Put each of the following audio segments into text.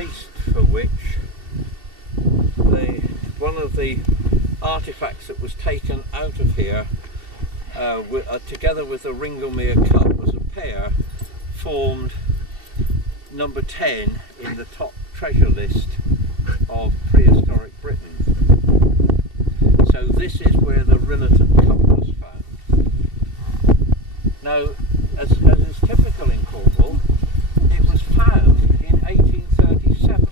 least for which one of the artefacts that was taken out of here together with the Ringlemere cup was a pair formed number 10 in the top treasure list of prehistoric Britain. So this is where the Rillerton cup was found. Now, as is typical in Cornwall, it was found in 1837,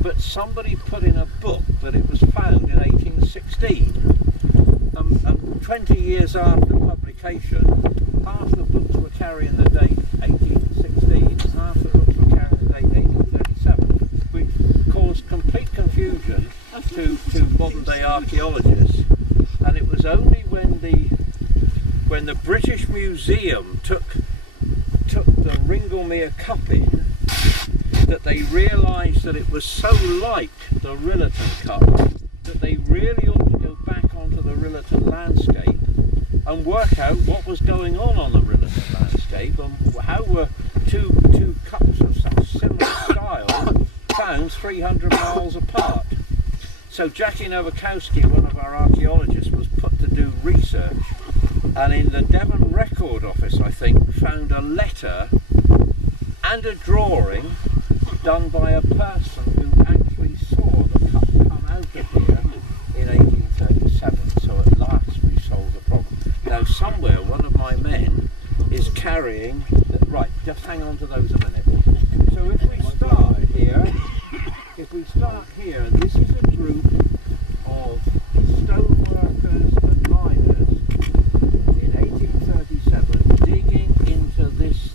but somebody put in a book that it was found in 1816. 20 years after publication, half the books were carrying the date 1816, half the books were carrying the date 1837, which caused complete confusion to modern day archaeologists. And it was only when the British Museum took the Ringlemere cup in that they realised that it was so like the Rillerton cup that they really ought to go back onto the Rillerton landscape and work out what was going on the Rillerton landscape and how were two cups of such similar style found 300 miles apart. So Jackie Nowakowski, one of our archaeologists, was put to do research, and in the Devon Record Office, I think, found a letter and a drawing done by a person who actually saw the cup come out of here in 1837. So at last we solved the problem. Now somewhere one of my men is carrying right, just hang on to those a minute. So if we start here, this is a group of stoneworkers and miners in 1837 digging into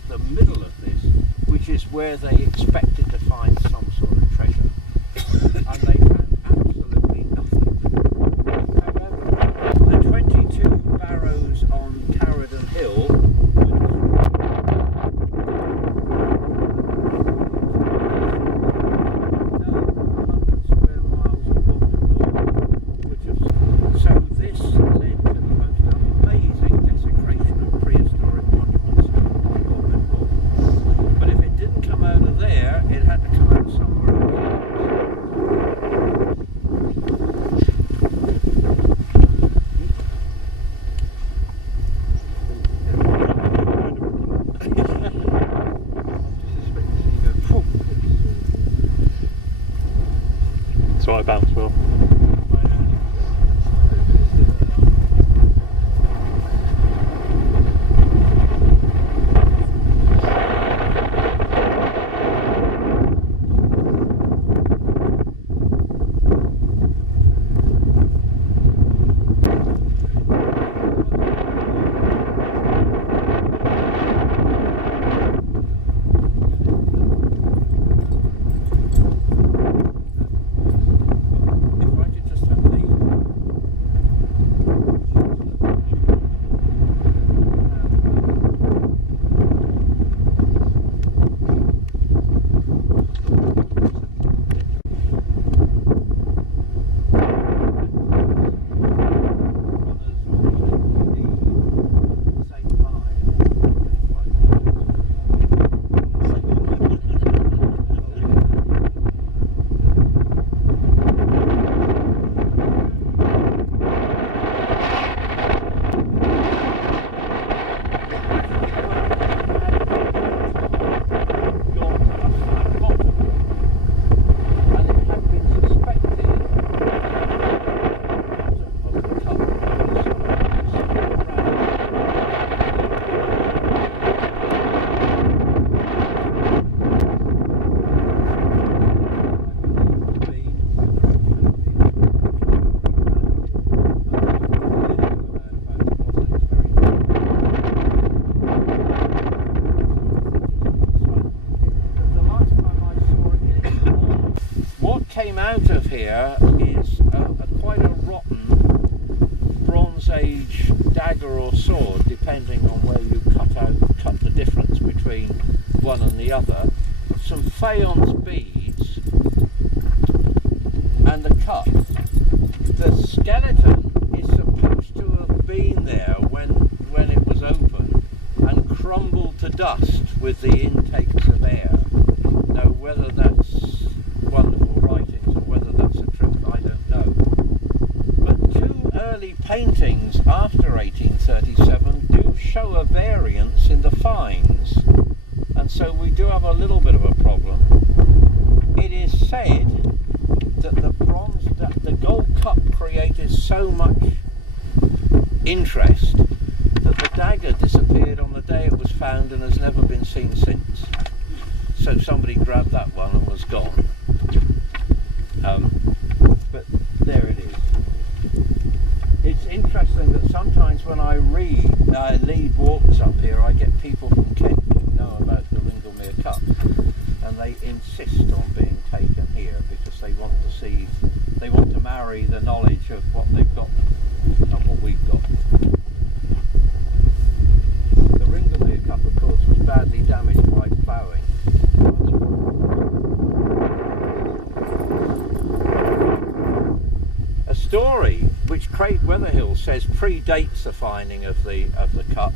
the middle of this, which is where they expected to find some sort of treasure, and they found absolutely nothing. However, the 22 barrows on Caradoc Hill, I bounce well. Out of here is quite a rotten Bronze Age dagger or sword, depending on where you cut the difference between one and the other, some faience beads and the cup. The skeleton is supposed to have been there when it was opened and crumbled to dust with the intakes of air. Now, whether that's wonderful writings or whether that's the truth, I don't know. But two early paintings after 1837 do show a variance in the finds, and so we do have a little bit of a problem. It is said that the gold cup created so much interest that the dagger disappeared on the day it was found and has never been seen since. So somebody grabbed that one and was gone. But there it is. It's interesting that sometimes when I lead walks up here, I get people from Kent who know about the Ringlemere Cup, and they insist on being taken here because they want to see, they want to marry the knowledge of what they've got and what we've got. The Ringlemere Cup, of course, was badly damaged by ploughing. A story which Craig Weatherhill says predates the finding of the cup.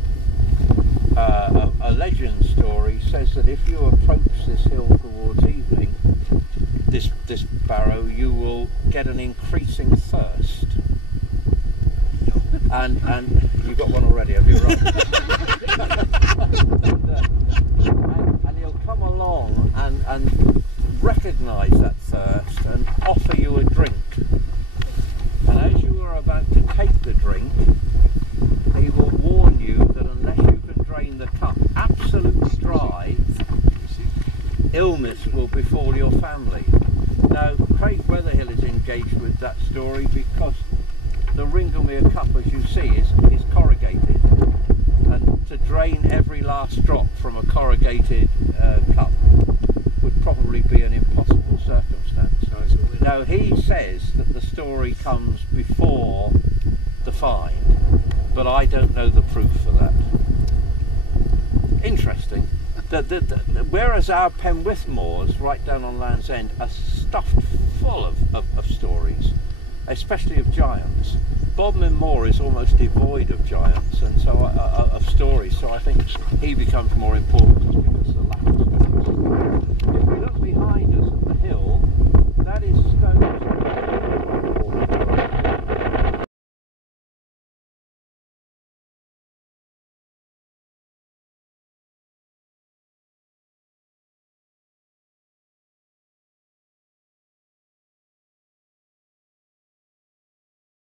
A legend story says that if you approach this hill towards evening, this barrow, you will get an increasing thirst. And you've got one already, have you? Right. and he'll come along and recognise that thirst and offer you a drink. And as you are about to take the drink, he will warn you that unless you can drain the cup absolutely dry, illness will befall your family. Now, Craig Weatherhill is engaged with that story because the Ringlemere Cup, as you see, is corrugated, and to drain every last drop from a corrugated cup would probably be an impossible circumstance. Now, he says that the story comes before the find, but I don't know the proof for that. Interesting. Whereas our Penwith moors, right down on Land's End, are stuffed full of stories, especially of giants. Bodmin Moor is almost devoid of giants and so of stories, so I think he becomes more important because of the lack of stories. If we look behind